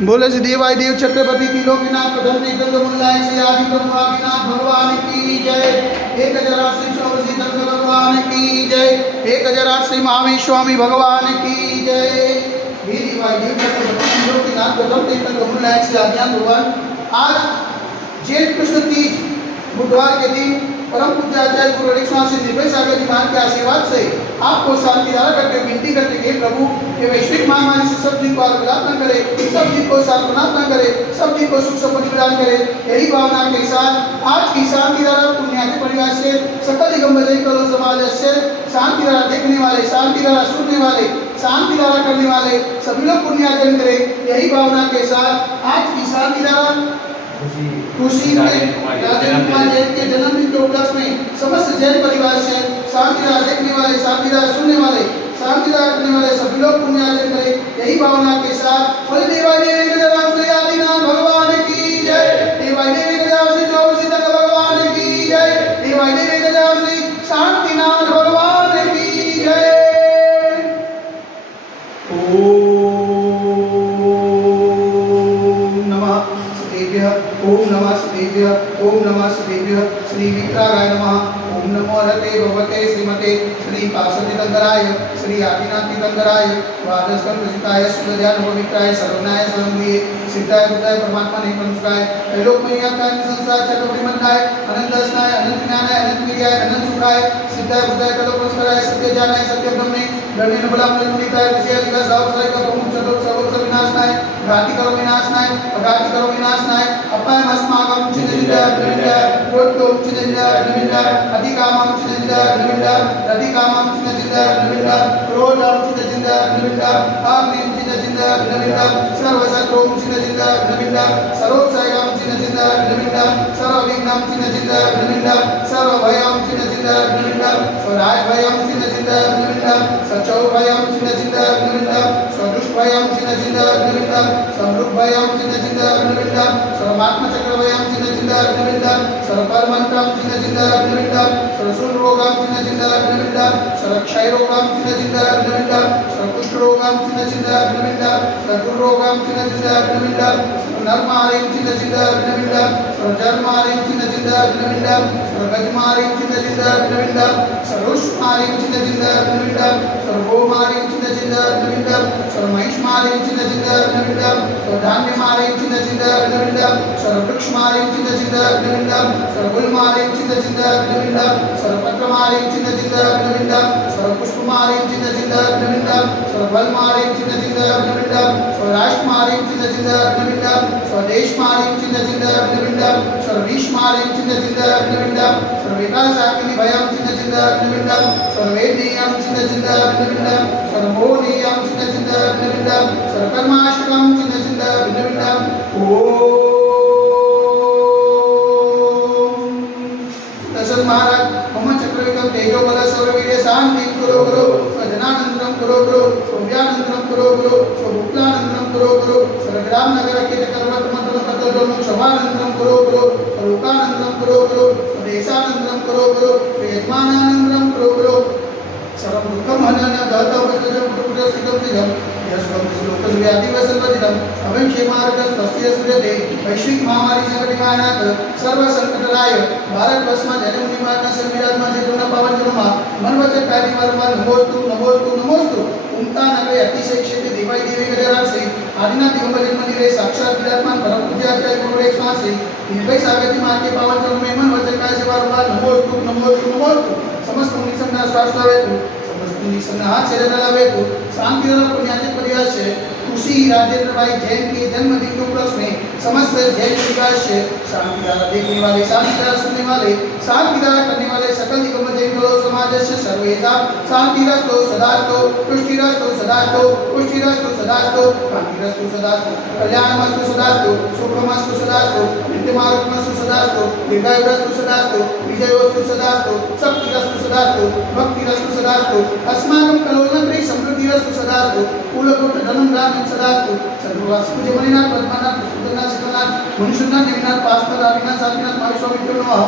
बोले से देवाय देव छत्रपति त्रिलोकीनाथ धरती गंगमुल्लाय श्री आदि ब्रह्म आदिनाथ भगवान की जय। 1008 श्री चौरसी तंत्र भगवान की जय। 1008 श्री महावीर भगवान की जय। हे देवाय देव छत्रपति त्रिलोकीनाथ धरती गंगमुल्लाय श्री आदिनाथ भगवान। आज जेठ कृष्ण तीज बुधवार के दिन परम पूज्य आचार्य गुरु हरिकृष्ण श्री निर्भय सागर जी महाराज के आशीर्वाद से आपको शांति दारा करके विनती करते हैं प्रभु ये वैश्विक महामारी से सब जी को आरोग्य न करे, सब जी को सांत्वना न करे, सब जी को सुख संपत्ति प्रदान करे। यही भावना के साथ आज की शांति दारा पुण्याति परिवार से सकल दिगंबर कलो समाज से शांति दारा देखने वाले, शांति दारा सुनने वाले, शांति दारा करने वाले सभी लोग पुण्यार्जन करें। यही भावना के साथ आज की शांति दारा खुशी के जन्मदिन के उपलक्ष्य में समस्त जैन परिवार से शांति दारा देखने वाले, शांति दारा सुनने वाले, शांति दारा करने वाले सभी लोग पुण्यार्जन करें। यही भावना के साथ बोले देवाय देव श्री आदिनाथ भगवान की जय। देवाय देव श्री चौरसी तंत्र भगवान की जय। देवाय देव श्री शांतिनाथ भगवान की जय। ओम नमः सदेव्य, ओम नमः सदेव्य। श्री विक्राय नमः। ओम नमो हरते भगवते श्रीमते श्री पार्षदितंगराय श्री आदिनाथ तीर्थंकराय द्वादशकल्पसिताय सुदध्यान पवित्राय सर्वनाय स्वयंभुवे सिद्धाय बुद्धाय परमात्मा ने पंचकाय त्रैलोकमयी आकाश संसार चतुर्भुज मंडाय अनंत दर्शनाय अनंत ज्ञानाय अनंत विद्याय अनंत सुखाय सिद्धाय बुद्धाय कल्पस्कराय सत्य ज्ञानाय सत्य ब्रह्मे गणेन बलाम निर्मिताय विषय विकास सावसाय का प्रमुख चतुर्थ सर्वोत्तम विनाशनाय घाति करो विनाशनाय अघाति करो विनाशनाय अपाय अस्माकं चिन्तिता विनिता रोतो चिन्तिता विनिता अधिकामं चिन्तिता विनिता अधिकामं चिन्तिता विनिता क्रोधं चिन्तिता विनिता अग्निं चिन्तिता विनिता सर्वशत्रुं चिन्तिता विनिता सर्वोत्साहं चिन्तिता विनिता सर्वविघ्नं चिन्तिता विनिता सर्वभयं चिन्तिता विनिता स्वराजभयं चिन्तिता विनिता सचौभयं चिन्तिता विनिता स्वदुष्भयं चिन्तिता विनिता समृद्धभयं चिन्तिता विनिता सर्वात्मचक्रभयं चिन्तिता विनिता सर्वपरमन्त्रं चिन्तिता विनिता सर्वशूलरोगं चिन्तिता विनिता सर्वक्षयरोगं चिन्तिता विनिता सर्वकुष्ठरोगं चिन्तिता विनिता सर्वदुर्रोगं चिन्तिता विनिता सर्वनरमारिं चिन्तिता विनिता सर्वजन्मारिं चिन्तिता विनिता सर्वगजमारिं चिन्तिता विनिता सर्वोष्मारिं चिन्तिता विनिता सर्वभौमारिं चिन्तिता विनिता सर्वमहिष्मारिं चिन्तिता विनिता सर्वधान्यमारिं चिन्तिता विनिता सर्ववृक्षमारिं चिन्तिता विनिता सर्वगुलमारिं चिन्तिता विनिता सर्वपत्रमारिं चिन्तिता विनिता सर्वपुष्पमारिं चिन्तिता विनिता सर्वफलमारिं चिन्तिता विनिता स्वराष्ट्रमारिं चिन्तिता विनिता स्वदेशमारिं चिन्तिता विनिता सर्वविश्वमारिं चिन्तिता विनिता सर्वविकासाग्निभयं चिन्तिता विनिता सर्ववेदीयं चिन्तिता विनिता सर्वबोधीयं चिन्तिता विनिता सर्वकर्माष्टकं चिन्तिता विनिता दशरथ महाराज मम चक्रविक्रम तेजो बल सर्ववीर्य शांति कुरु गुरु स्वजनानंदनं कुरु गुरु सौव्यानंदनं कुरु गुरु स्वभुक्तानंदनं कुरु गुरु सर्वग्राम नगर के कर्मत मंत्र पत्र क्षमानंदनं कुरु गुरु स्वरूपानंदनं कुरु गुरु स्वदेशानंदनं कुरु गुरु यजमानानंदनं कुरु गुरु सर्वदुःखं हनन दाता वस्तुजं पुत्र सिद्धं सिद्धं यस्वं श्लोकं व्याधिवसल्पदितं अवं क्षेमार्ग स्वस्य सुजते वैश्विक महामारी संकटमानात सर्व संकटराय भारत वर्षમાં જન્મ નિવારના સંવિધાનમાં જે ગુણ પાવન જન્મા મન વચન કાય વારંવાર નમોસ્તુ નમોસ્તુ નમોસ્તુ ઉમતા નગરે અતિશય ક્ષેત્રે દેવાય દેવી ગજરાશે આદિનાથ દિગંબર મંદિરે સાક્ષાત વિરાજમાન પરમ પૂજ્ય આચાર્ય ગુરુ એક શ્વાસે નિર્ભય સાગરથી માર્ગે પાવન જન્મે મન વચન કાય વારંવાર નમોસ્તુ નમોસ્તુ નમોસ્તુ समस्त मुनि संघ स्वास्थ्य हेतु समस्त मुनि संघ हाथ से लगावे तो शांति और पुण्याति परिवार से खुशी राजेंद्र भाई जैन के जन्मदिन के उपलक्ष्य में समस्त जैन परिवार से शांति दारा देखने वाले, शांति दारा सुनने वाले, शांति दारा करने वाले सकल दिगंबर जैन कलो समाज से सर्वेदा शांतिरस्तु सदास्तु पुष्टिरस्तु सदास्तु पुष्टिरस्तु सदास्तु शांतिरस्तु सदास्तु कल्याणमस्तु सदास्तु सुखमस्तु सदास्तु नित्यमारोग्यमस्तु सदास्तु दीर्घायुरस्तु सदास्तु विजयोस्तु सदास्तु शक्तिरस्तु सदास्तु भक्तिरस्तु सदास्तु अस्माकं कलोनप्रिय समृद्धिरस्तु सदास्तु कुलकोट धनं ग्रामं सदास्तु सर्ववासी पूज्य मणिनाथ पद्मनाथ सुंदरनाथ शिवनाथ मुनिशुनाथ देवनाथ पास्तर आदिनाथ साधनाथ महास्वामी नमः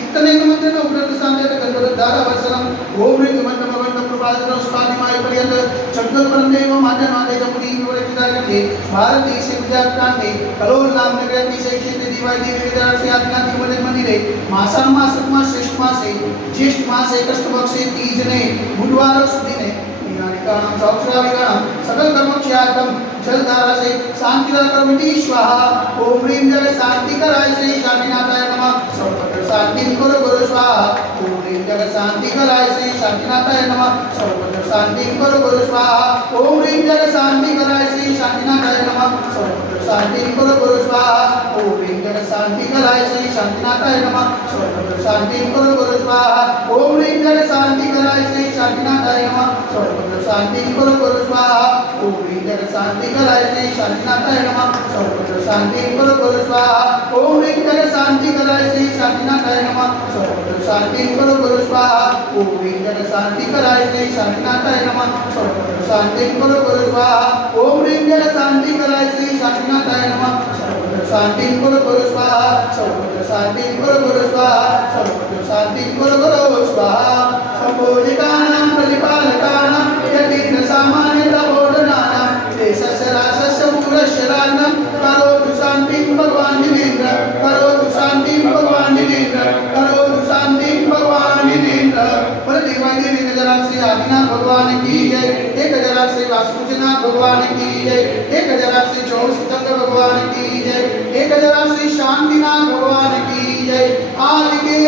इतने मंत्र उपलब्ध शांति कंदर दारा वसनम ओम ह्रीं मंत्र भवन्तं पर्यंत चंद्र परमदेव माता नाते जमुनी विवरचिता करते भारत देश से गुजरात प्रांते कलोल नाम नगर अतिशय क्षेत्र दिवाळी विविधार से आदिनाथ मंदिरे मासा मासकमा श्रेष्ठ मासे ज्येष्ठ मासे कष्ट पक्षे तीज ने बुधवार सुधी ने विनानिकानां सौक्षराविकानां सकल कर्मक्षयार्थम जलधारा से शांतिदा कर्मति स्वाहा ओम ह्रीं जग शांति कराय से शांतिनाथाय नमः सर्वत्र शांति करो गुरु स्वाहा ओम ह्रीं जग शांति कराय से शांतिनाथाय नमः सर्वत्र शांति करो गुरु स्वाहा ओम ह्रीं जग शांति कराय से शांतिनाथाय नमः सर्वत्र शांति करो गुरु स्वाहा ओम ह्रीं जग शांति कराय से शांतिनाथाय नमः सर्वत्र शांति करो गुरु स्वाहा ओम ह्रीं जग शांति कराय से शांतिनाथाय नमः सर्वत्र शांति करो गुरु स्वाहा ओम ह्रीं जग शांति कराय से शांतिनाथाय नमः सर्वत्र शांति करो गुरु स्वाहा ओम ह्रीं जग शांति कराय से शांतिनाथाय नमः सर्वत्र शांति करो गुरु स्वाहा ओम ह्रीं जग शांति कराय से शांतिनाथाय नमः सर्वत्र शांति करो गुरु स्वाहा ओम ह्रीं जग शांति कराय से शांतिनाथाय नमः सर्वत्र शांति करो गुरु स्वाहा सर्वत्र शांति करो गुरु स्वाहा सर्वत्र शांति करो गुरु स्वाहा संपूजिकानां प्रतिपालकानां यतीन्द्र सामान्य तपोधनानां देशस्य रासस्य मूलस्य रान्नं करोतु शान्तिं भगवान् जिनेन्द्र करोतु शान्तिं भगवान् जिनेन्द्र करोतु शान्तिं भगवान् जिनेन्द्र पर देवादेवी गजरा से आदिनाथ भगवान की जय एक गजरा से वासुदेवनाथ भगवान की जय एक गजरा से चौड़सितंग भगवान की जय एक गजरा से शांतिनाथ भगवान की जय आलिके